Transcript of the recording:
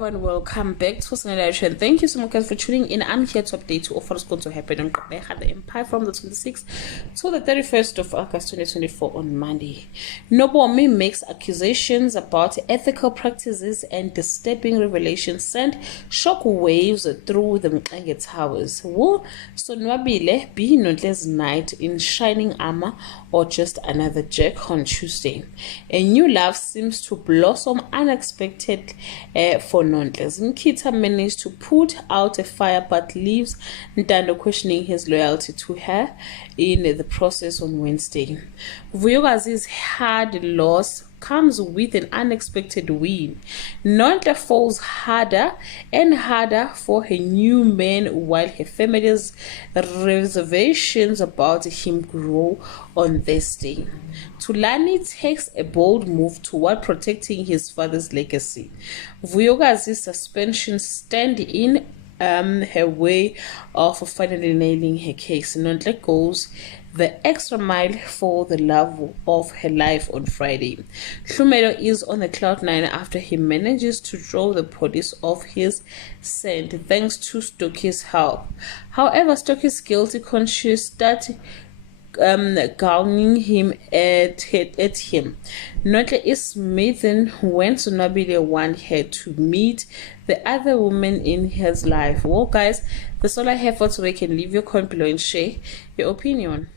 everyone, welcome back to Sunday. Thank you so much for tuning in. I'm here to update you of what's going to happen on GQEBERHA the Empire from the 26th to the 31st of August 2024 on Monday. Nobomi makes accusations about ethical practices and disturbing revelations send shock waves through the Mqenge Towers. Will Sonwabile be Nontle's knight in shining armor or just another jerk on Tuesday? A new love seems to blossom unexpectedly for Nontle. Nkita managed to put out a fire but leaves Ntando questioning his loyalty to her in the process on Wednesday. Vuyokazi's hard loss comes with an unexpected win. Nontle falls harder and harder for her new man while her family's reservations about him grow on Thursday. Tulani takes a bold move toward protecting his father's legacy. Vuyokazi's suspension stand in her way of finally nailing her case. Nontle goes the extra mile for the love of her life on Friday. Hlumelo is on the cloud nine after he manages to draw the police off his scent thanks to Stokey's help. However, Stokey's guilty conscience started gowning him at him. Nontle is smitten when Sonwabile wants her to meet the other woman in his life. Well, guys, that's all I have for today. You can leave your comment below and share your opinion.